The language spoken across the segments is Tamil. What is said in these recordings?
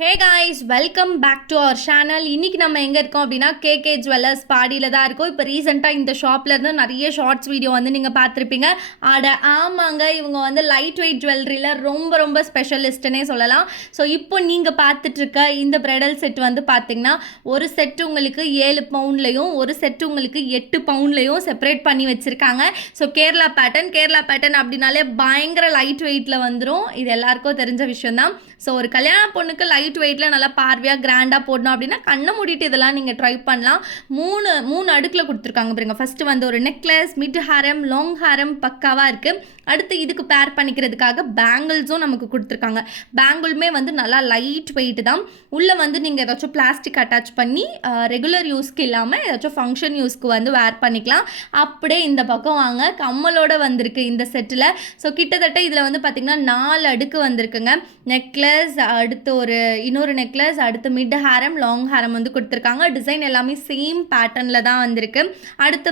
Hey guys, welcome back to our channel. இன்றைக்கி நம்ம எங்கே இருக்கோம் அப்படின்னா கேகே ஜுவல்லர்ஸ் பாடியில் தான் இருக்கோம். இப்போ ரீசெண்டாக இந்த ஷாப்பில் இருந்து நிறைய ஷார்ட்ஸ் வீடியோ வந்து நீங்கள் பார்த்துருப்பீங்க. ஆமாங்க, இவங்க வந்து லைட் வெயிட் ஜுவல்லரியில் ரொம்ப ரொம்ப ஸ்பெஷலிஸ்ட்டுன்னே சொல்லலாம். ஸோ இப்போ நீங்கள் பார்த்துட்ருக்க இந்த ப்ரைடல் செட் வந்து பார்த்திங்கன்னா ஒரு செட்டு உங்களுக்கு 7 பவுண்ட்லேயும் ஒரு செட்டு உங்களுக்கு 8 பவுண்ட்லேயும் செப்பரேட் பண்ணி வச்சுருக்காங்க. ஸோ கேரளா பேட்டர்ன் அப்படின்னாலே பயங்கர லைட் வெயிட்டில் வந்துடும். இது எல்லாருக்கும் தெரிஞ்ச விஷயந்தான். ஸோ ஒரு கல்யாண பொண்ணுக்கு லைட் வெயிட்டில் நல்லா பார்வையாக கிராண்டாக போடணும் அப்படின்னா கண்ணை மூடிட்டு இதெல்லாம் நீங்கள் ட்ரை பண்ணலாம். மூணு அடுக்கில் கொடுத்துருக்காங்க பாருங்க. ஃபஸ்ட்டு வந்து ஒரு நெக்லஸ், மிட் ஹாரம், லாங் ஹாரம் பக்காவாக இருக்குது. அடுத்து இதுக்கு பேர் பண்ணிக்கிறதுக்காக பேங்கிள்ஸும் நமக்கு கொடுத்துருக்காங்க. பேங்கிளுமே வந்து நல்லா லைட் வெயிட் தான். உள்ளே வந்து நீங்கள் ஏதாச்சும் பிளாஸ்டிக் அட்டாச் பண்ணி ரெகுலர் யூஸ்க்கு இல்லாமல் ஏதாச்சும் ஃபங்க்ஷன் யூஸ்க்கு வந்து வேர் பண்ணிக்கலாம். அப்படியே இந்த பக்கம் வாங்க, கம்மலோடு வந்திருக்கு இந்த செட்டில். ஸோ கிட்டத்தட்ட இதில் வந்து பார்த்திங்கன்னா 4 அடுக்கு வந்திருக்குங்க. நெக்லஸ், அடுத்து இன்னொரு நெக்லஸ், அடுத்து மிட் ஹாரம், லாங் ஹாரம் வந்து கொடுத்துருக்காங்க. டிசைன் எல்லாமே சேம் பேட்டர்னில் தான் வந்திருக்கு. அடுத்து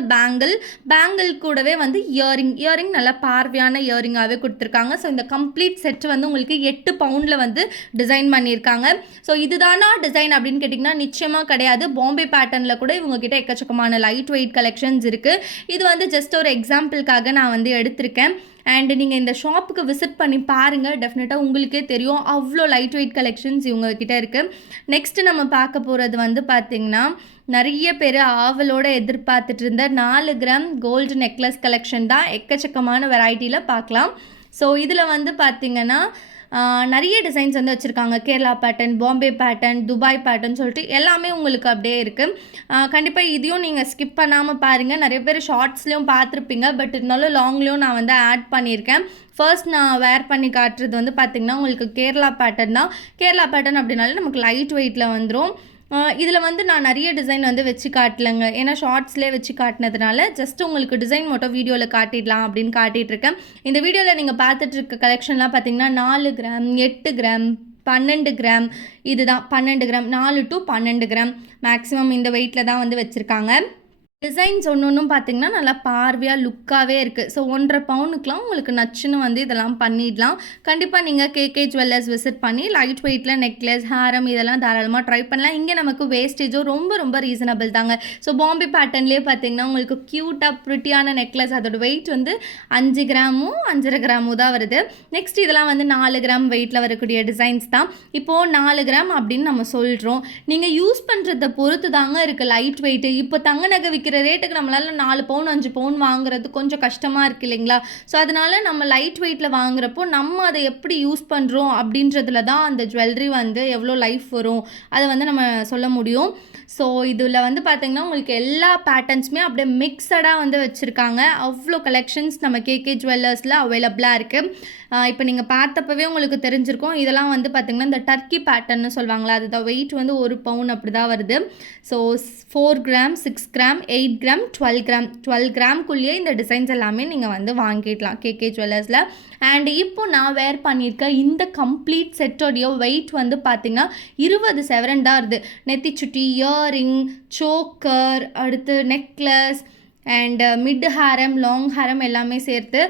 பேங்கிள் கூடவே வந்து இயரிங் நல்லா பார்வையான இயரிங்காகவே கொடுத்துருக்காங்க. ஸோ இந்த கம்ப்ளீட் செட் வந்து உங்களுக்கு 8 பவுண்டில் வந்து டிசைன் பண்ணியிருக்காங்க. ஸோ இதுதானா டிசைன் அப்படின்னு கேட்டிங்கன்னா நிச்சயமாக கிடையாது. பாம்பே பேட்டர்னில் கூட இவங்ககிட்ட எக்கச்சக்கமான லைட் வெயிட் கலெக்ஷன்ஸ் இருக்குது. இது வந்து ஜஸ்ட் ஒரு எக்ஸாம்பிளுக்காக நான் வந்து எடுத்திருக்கேன். அண்ட் நீங்கள் இந்த ஷாப்புக்கு விசிட் பண்ணி பாருங்கள், டெஃபினட்டாக உங்களுக்கே தெரியும் அவ்வளோ லைட் வெயிட் கலெக்ஷன்ஸ் இவங்ககிட்ட இருக்குது. நெக்ஸ்ட்டு நம்ம பார்க்க போகிறது வந்து பார்த்திங்கன்னா நிறைய பேர் ஆவலோடு எதிர்பார்த்துட்டு இருந்த 4 கிராம் கோல்டு நெக்லஸ் கலெக்ஷன் தான். எக்கச்சக்கமான வெரைட்டியில் பார்க்கலாம். ஸோ இதில் வந்து பார்த்திங்கன்னா நிறைய டிசைன்ஸ் வந்து வச்சுருக்காங்க. Kerala pattern, Bombay pattern, Dubai pattern சொல்லிட்டு எல்லாமே உங்களுக்கு அப்படியே இருக்குது. கண்டிப்பாக இதையும் நீங்கள் ஸ்கிப் பண்ணாமல் பாருங்கள். நிறைய பேர் ஷார்ட்ஸ்லேயும் பார்த்துருப்பீங்க, பட் இருந்தாலும் லாங்லேயும் நான் வந்து ஆட் பண்ணியிருக்கேன். ஃபர்ஸ்ட் நான் வேர் பண்ணி காட்டுறது வந்து பார்த்திங்கன்னா உங்களுக்கு கேரளா பேட்டர்ன் தான். கேரளா பேட்டர்ன் அப்படின்னாலே நமக்கு லைட் வெயிட்டில் வந்துடும். இதில் வந்து நான் நிறைய டிசைன் வந்து வச்சு காட்டலைங்க, ஏன்னா ஷார்ட்ஸ்லேயே வச்சு காட்டினதுனால ஜஸ்ட் உங்களுக்கு டிசைன் மட்டும் வீடியோவில் காட்டிடலாம் அப்படின்னு காட்டிகிட்ருக்கேன். இந்த வீடியோவில் நீங்கள் பார்த்துட்ருக்க கலெக்ஷன்லாம் பார்த்திங்கன்னா 4 கிராம், 8 கிராம், 12 கிராம், இதுதான் 12 கிராம், 4 to 12 கிராம் மேக்ஸிமம் இந்த வெயிட்டில் தான் வந்து வச்சுருக்காங்க. டிசைன்ஸ் ஒன்றும் பார்த்திங்கன்னா நல்லா பார்வையாக லுக்காகவே இருக்குது. ஸோ 1.5 பவுனுக்குலாம் உங்களுக்கு நச்சுன்னு வந்து இதெல்லாம் பண்ணிடலாம். கண்டிப்பாக நீங்கள் கேகே ஜுவல்லர்ஸ் விசிட் பண்ணி லைட் வெயிட்டில் நெக்லஸ், ஹாரம் இதெல்லாம் தாராளமாக ட்ரை பண்ணலாம். இங்கே நமக்கு வேஸ்டேஜும் ரொம்ப ரொம்ப ரீசனபிள் தாங்க. ஸோ பாம்பே பேட்டர்ன்லேயே பார்த்திங்கன்னா உங்களுக்கு க்யூட்டாக ப்ரிட்டியான நெக்லஸ், அதோட வெயிட் வந்து 5 கிராமும் 5.5 கிராமும் தான் வருது. நெக்ஸ்ட் இதெல்லாம் வந்து 4 கிராம் வெயிட்டில் வரக்கூடிய டிசைன்ஸ் தான். இப்போது 4 கிராம் அப்படின்னு நம்ம சொல்கிறோம். நீங்கள் யூஸ் பண்ணுறதை பொறுத்து தாங்க இருக்குது லைட் வெயிட்டு. இப்போ தங்க நகை விற்கிற ரேட்டுக்கு நம்மளால் 4 பவுன் 5 பவுன் வாங்குறது கொஞ்சம் கஷ்டமாக இருக்குது இல்லைங்களா? ஸோ அதனால் நம்ம லைட் வெயிட்டில் வாங்குறப்போ நம்ம அதை எப்படி யூஸ் பண்ணுறோம் அப்படின்றதுல தான் அந்த ஜுவல்லரி வந்து எவ்வளோ லைஃப் வரும் அதை வந்து நம்ம சொல்ல முடியும். ஸோ இதில் வந்து பார்த்திங்கன்னா உங்களுக்கு எல்லா பேட்டர்ன்ஸுமே அப்படியே மிக்சடாக வந்து வச்சுருக்காங்க. அவ்வளோ கலெக்ஷன்ஸ் நம்ம கேகே ஜுவல்லர்ஸில் அவைலபிளாக இருக்குது. இப்போ நீங்கள் பார்த்தப்பவே உங்களுக்கு தெரிஞ்சிருக்கும். இதெல்லாம் வந்து பார்த்திங்கன்னா இந்த டர்க்கி பேட்டர்ன்னு சொல்லுவாங்களா, அதுதான் வெயிட் வந்து 1 பவுன் அப்படி தான் வருது. ஸோ 4 கிராம், 6 கிராம், 8 கிராம், 12 கிராம்குள்ளேயே இந்த டிசைன்ஸ் எல்லாமே நீங்கள் வந்து வாங்கிடலாம் கேகே ஜுவல்லர்ஸில். அண்ட் இப்போ நான் வேர் பண்ணியிருக்க இந்த கம்ப்ளீட் செட்டோடைய வெயிட் வந்து பார்த்திங்கன்னா 20 சவரன் தான் வருது. நெத்திச்சுட்டி, இயரிங், சோக்கர், அடுத்து necklace and mid Haram, long ஹாரம் எல்லாமே சேர்த்து.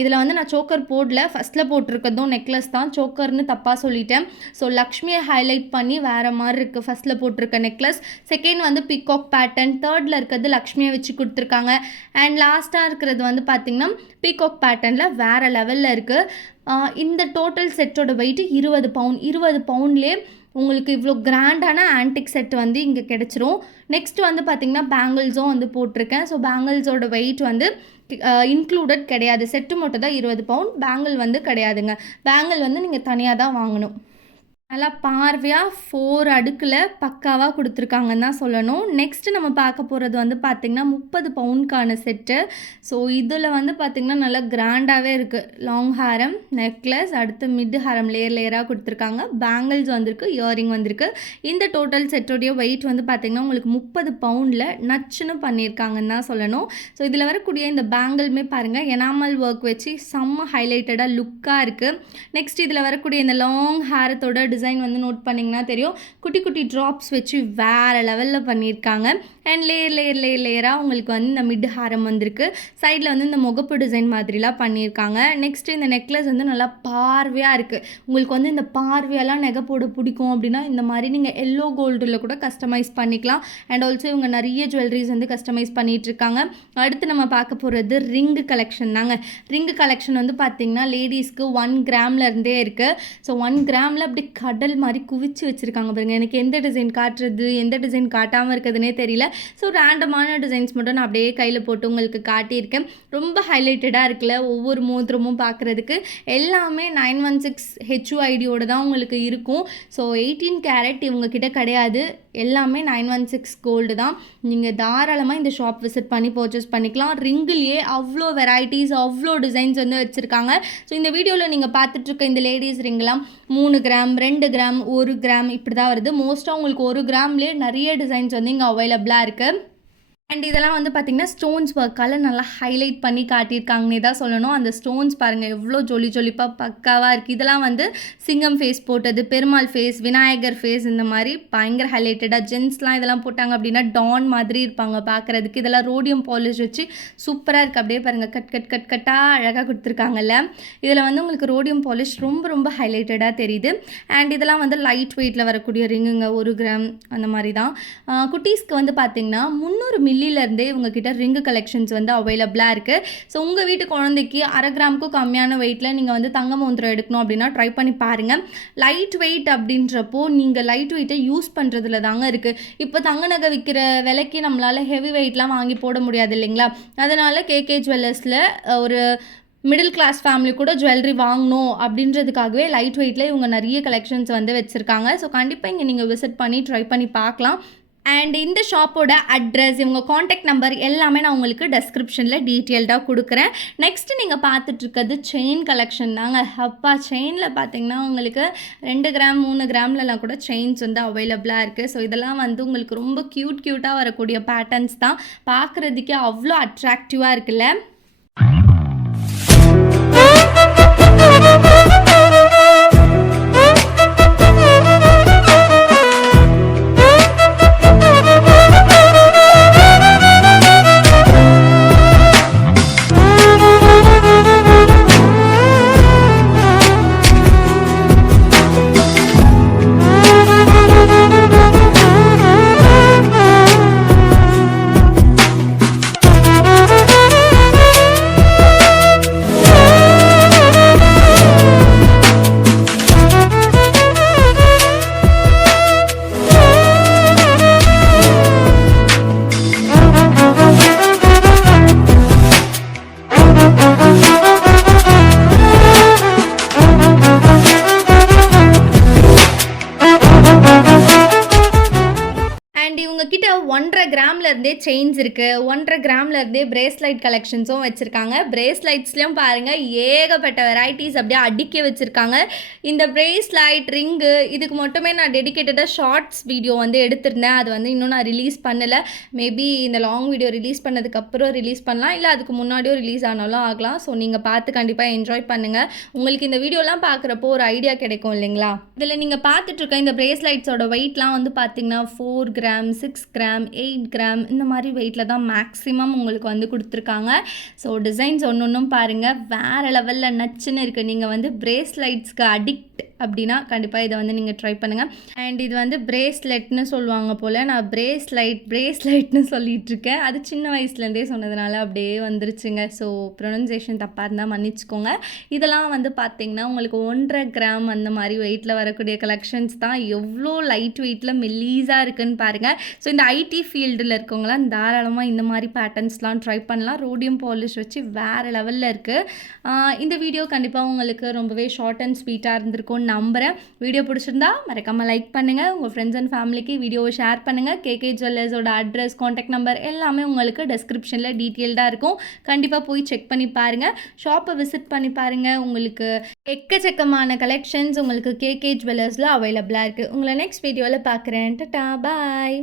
இதில் வந்து நான் சோக்கர் போடல, ஃபஸ்ட்டில் போட்டிருக்கதும் நெக்லஸ் தான். சோக்கர்னு தப்பாக சொல்லிட்டேன். ஸோ லக்ஷ்மியை ஹைலைட் பண்ணி வேறு மாதிரி இருக்குது ஃபஸ்ட்டில் போட்டிருக்க நெக்லஸ். செகண்ட் வந்து பீகாக் பேட்டர்ன், தேர்டில் இருக்கிறது லக்ஷ்மியை வச்சு கொடுத்துருக்காங்க. அண்ட் லாஸ்ட்டாக இருக்கிறது வந்து பார்த்திங்கன்னா பீகாக் பேட்டர்னில் வேறு லெவலில் இருக்குது. இந்த டோட்டல் செட்டோட வெயிட் 20 பவுன். 20 பவுன்லேயே உங்களுக்கு இவ்வளோ கிராண்டான ஆன்டிக் செட் வந்து இங்கே கிடச்சிரும். நெக்ஸ்ட் வந்து பார்த்திங்கன்னா பேங்கிள்ஸும் வந்து போட்டிருக்கேன். ஸோ பேங்கிள்ஸோட வெயிட் வந்து இன்க்ளூடட் கிடையாது. செட்டு மட்டும் தான் 20 பவுன், பேங்கிள் வந்து கிடையாதுங்க. பேங்கிள் வந்து நீங்கள் தனியாக தான் வாங்கணும். நல்லா பார்வையாக 4 அடுக்கில் பக்காவாக கொடுத்துருக்காங்கன்னு தான் சொல்லணும். நெக்ஸ்ட்டு நம்ம பார்க்க போகிறது வந்து பார்த்திங்கன்னா 30 பவுனுக்கான செட்டு. ஸோ இதில் வந்து பார்த்திங்கன்னா நல்லா கிராண்டாகவே இருக்குது. லாங் ஹாரம், நெக்லஸ், அடுத்து மிட் ஹாரம் லேயராக கொடுத்துருக்காங்க. பேங்கிள்ஸ் வந்திருக்கு, இயரிங் வந்திருக்கு. இந்த டோட்டல் செட்டோடைய வெயிட் வந்து பார்த்திங்கன்னா உங்களுக்கு 30 பவுண்டில் நச்சுன்னு பண்ணியிருக்காங்கன்னு தான் சொல்லணும். ஸோ இதில் வரக்கூடிய இந்த பேங்கிளுமே பாருங்கள் எனாமல் ஒர்க் வச்சு செம்ம ஹைலைட்டடாக லுக்காக இருக்குது. நெக்ஸ்ட் இதில் வரக்கூடிய இந்த லாங் ஹேரத்தோட டிசைன் வந்து நோட் பண்ணிங்கன்னா தெரியும். குட்டி குட்டி ட்ராப்ஸ் வச்சு வேறு லெவலில் பண்ணியிருக்காங்க. அண்ட் லேயராக உங்களுக்கு வந்து இந்த மிட் ஹாரம் வந்திருக்கு. சைடில் வந்து இந்த முகப்பு டிசைன் மாதிரிலாம் பண்ணியிருக்காங்க. நெக்ஸ்ட் இந்த நெக்லஸ் வந்து நல்லா பார்வையாக இருக்குது. உங்களுக்கு வந்து இந்த பார்வையெல்லாம் நகை போட பிடிக்கும் அப்படின்னா இந்த மாதிரி நீங்கள் எல்லோ கோல்டில் கூட கஸ்டமைஸ் பண்ணிக்கலாம். அண்ட் ஆல்சோ இவங்க நிறைய ஜுவல்லரிஸ் வந்து கஸ்டமைஸ் பண்ணிகிட்ருக்காங்க. அடுத்து நம்ம பார்க்க போகிறது ரிங்கு கலெக்ஷன் தாங்க. ரிங்கு கலெக்ஷன் வந்து பார்த்திங்கன்னா லேடிஸ்க்கு 1 கிராம்லேருந்தே இருக்குது. ஸோ 1 கிராமில் அப்படி கடல் மாதிரி குவிச்சு வச்சுருக்காங்க பாருங்கள். எனக்கு எந்த டிசைன் காட்டுறது எந்த டிசைன் காட்டாமல் இருக்குதுன்னே தெரியல. ஸோ ரேண்டமான டிசைன்ஸ் மட்டும் நான் அப்படியே கையில் போட்டு உங்களுக்கு காட்டியிருக்கேன். ரொம்ப ஹைலைட்டடாக இருக்குல்ல ஒவ்வொரு மோதிரமும் பார்க்குறதுக்கு. எல்லாமே 916 HUID தான் உங்களுக்கு இருக்கும். ஸோ 18 கேரட் இவங்கக்கிட்ட கிடையாது, எல்லாமே 916 கோல்டு தான். நீங்கள் தாராளமாக இந்த ஷாப் விசிட் பண்ணி பர்ச்சேஸ் பண்ணிக்கலாம். ரிங்கிலேயே அவ்வளோ வெரைட்டிஸ் அவ்வளோ டிசைன்ஸ் வந்து வச்சுருக்காங்க. ஸோ இந்த வீடியோவில் நீங்கள் பார்த்துட்ருக்க இந்த லேடிஸ் ரிங்கெலாம் 3 கிராம் 2 கிராம் 1 கிராம் இப்படி தான் வருது. மோஸ்ட்டாக உங்களுக்கு 1 கிராம்லேயே நிறைய டிசைன்ஸ் வந்து இங்கே அவைலபிளாக இருக்குது. அண்ட் இதெல்லாம் வந்து பார்த்திங்கன்னா ஸ்டோன்ஸ் ஒர்க்கால் நல்லா ஹைலைட் பண்ணி காட்டியிருக்காங்கன்னே தான் சொல்லணும். அந்த ஸ்டோன்ஸ் பாருங்கள் எவ்வளோ ஜொலிப்பாக பக்காவாக இருக்குது. இதெல்லாம் வந்து சிங்கம் ஃபேஸ் போட்டது, பெருமாள் ஃபேஸ், விநாயகர் ஃபேஸ், இந்த மாதிரி பயங்கர ஹைலைட்டடாக. ஜென்ஸ்லாம் இதெல்லாம் போட்டாங்க அப்படின்னா டான் மாதிரி இருப்பாங்க பார்க்குறதுக்கு. இதெல்லாம் ரோடியம் பாலிஷ் வச்சு சூப்பராக இருக்குது. அப்படியே பாருங்கள் கட்டாக அழகாக கொடுத்துருக்காங்கல்ல. இதில் வந்து உங்களுக்கு ரோடியம் பாலிஷ் ரொம்ப ஹைலைட்டடாக தெரியுது. அண்ட் இதெல்லாம் வந்து லைட் வெயிட்டில் வரக்கூடிய ரிங்குங்க, 1 கிராம் அந்த மாதிரி தான். குட்டீஸ்க்கு வந்து பார்த்திங்கன்னா 300 மில்லிலேருந்தே இவங்ககிட்ட ரிங்கு கலெக்ஷன்ஸ் வந்து அவைலபிளாக இருக்குது. ஸோ உங்கள் வீட்டு குழந்தைக்கு 1/2 கிராமுக்கும் கம்மியான வெயிட்டில் நீங்கள் வந்து தங்க மோதிரம் எடுக்கணும் அப்படின்னா ட்ரை பண்ணி பாருங்கள். லைட் வெயிட் அப்படின்றப்போ நீங்கள் லைட் வெயிட்டை யூஸ் பண்ணுறதுல தாங்க இருக்குது. இப்போ தங்க நகை விற்கிற விலைக்கு நம்மளால் ஹெவி வெயிட்லாம் வாங்கி போட முடியாது இல்லைங்களா. அதனால் கேகே ஜுவல்லர்ஸில் ஒரு மிடில் கிளாஸ் ஃபேமிலி கூட ஜுவல்லரி வாங்கணும் அப்படின்றதுக்காகவே லைட் வெயிட்டில் இவங்க நிறைய கலெக்ஷன்ஸ் வந்து வச்சுருக்காங்க. ஸோ கண்டிப்பாக இங்கே நீங்கள் விசிட் பண்ணி ட்ரை பண்ணி பார்க்கலாம். அண்ட் இந்த ஷாப்போட அட்ரஸ், இவங்க காண்டாக்ட் நம்பர் எல்லாமே நான் உங்களுக்கு டெஸ்கிரிப்ஷனில் டீட்டெயில்டாக கொடுக்குறேன். நெக்ஸ்ட்டு நீங்கள் பார்த்துட்ருக்கிறது செயின் கலெக்ஷன் தாங்க. அப்பா செயினில் பார்த்தீங்கன்னா உங்களுக்கு 2 கிராம் 3 கிராம்லலாம் கூட செயின்ஸ் வந்து அவைலபிளாக இருக்குது. ஸோ இதெல்லாம் வந்து உங்களுக்கு ரொம்ப க்யூட்டாக வரக்கூடிய பேட்டர்ன்ஸ் தான். பார்க்குறதுக்கே அவ்வளோ அட்ராக்டிவாக இருக்குல்ல. இவங்கக்கிட்ட 1.5 கிராம்லேருந்தே செயின்ஸ் இருக்குது, 1.5 கிராம்லேருந்தே பிரேஸ்லைட் கலெக்ஷன்ஸும் வச்சுருக்காங்க. பிரேஸ்லைட்ஸ்லேயும் பாருங்கள் ஏகப்பட்ட வெரைட்டிஸ் அப்படியே அடுக்கி வச்சுருக்காங்க. இந்த பிரேஸ்லைட் ரிங்கு இதுக்கு மட்டுமே நான் டெடிக்கேட்டடாக ஷார்ட்ஸ் வீடியோ வந்து எடுத்திருந்தேன். அது வந்து இன்னும் நான் ரிலீஸ் பண்ணலை. மேபி இந்த லாங் வீடியோ ரிலீஸ் பண்ணதுக்கப்புறம் ரிலீஸ் பண்ணலாம், இல்லை அதுக்கு முன்னாடியும் ரிலீஸ் ஆனாலும் ஆகலாம். ஸோ நீங்கள் பார்த்து கண்டிப்பாக என்ஜாய் பண்ணுங்கள். உங்களுக்கு இந்த வீடியோலாம் பார்க்குறப்போ ஒரு ஐடியா கிடைக்கும் இல்லைங்களா. இதில் நீங்கள் பார்த்துட்ருக்க இந்த பிரேஸ்லைட்ஸோட வெயிட்லாம் வந்து பார்த்திங்கன்னா 4 கிராம் 6 கிராம் 8 கிராம் இந்த மாதிரி வெயிட்டில் தான் மேக்ஸிமம் உங்களுக்கு வந்து கொடுத்துருக்காங்க. ஸோ டிசைன்ஸ் ஒன்றும் பாருங்கள் வேறு லெவலில் நச்சுன்னு இருக்குது. நீங்கள் வந்து பிரேஸ்லைட்ஸ்க்கு அடிக்ட் அப்படின்னா கண்டிப்பாக இதை வந்து நீங்கள் ட்ரை பண்ணுங்கள். அண்ட் இது வந்து பிரேஸ்லெட்னு சொல்லுவாங்க போல், நான் பிரேஸ்லைட்னு சொல்லிகிட்ருக்கேன். அது சின்ன வயசுலேருந்தே சொன்னதுனால அப்படியே வந்துருச்சுங்க. ஸோ ப்ரொனன்சியேஷன் தப்பாக இருந்தால் மன்னிச்சுக்கோங்க. இதெல்லாம் வந்து பார்த்திங்கன்னா உங்களுக்கு 1.5 கிராம் அந்த மாதிரி வெயிட்டில் வரக்கூடிய கலெக்ஷன்ஸ் தான். எவ்வளோ லைட் வெயிட்டில் மெல்லீஸாக இருக்குதுன்னு பாருங்கள். ஸோ இந்த ஐடி ஃபீல்டில் இருக்கவங்களாம் தாராளமாக இந்த மாதிரி பேட்டர்ன்ஸ்லாம் ட்ரை பண்ணலாம். ரோடியம் பாலிஷ் வச்சு வேறு லெவலில் இருக்குது. இந்த வீடியோ கண்டிப்பாக உங்களுக்கு ரொம்பவே ஷார்ட் அண்ட் ஸ்வீட்டாக இருந்திருக்கும் நம்புகிறேன். வீடியோ பிடிச்சிருந்தா மறக்காமல் லைக் பண்ணுங்கள். உங்கள் ஃப்ரெண்ட்ஸ் அண்ட் ஃபேமிலிக்கு வீடியோவை ஷேர் பண்ணுங்கள். கேகே ஜுவல்லர்ஸோட அட்ரஸ் காண்டாக்ட் நம்பர் எல்லாமே உங்களுக்கு டெஸ்கிரிப்ஷனில் டீட்டெயில்டாக இருக்கும். கண்டிப்பாக போய் செக் பண்ணி பாருங்கள். ஷாப்பை விசிட் பண்ணி பாருங்கள். உங்களுக்கு எக்கச்சக்கமான கலெக்ஷன்ஸ் உங்களுக்கு கேகே ஜுவல்லர்ஸில் அவைலபிளாக இருக்குது. உங்களை நெக்ஸ்ட் வீடியோவில் பார்க்குறேன். டாடா பாய்.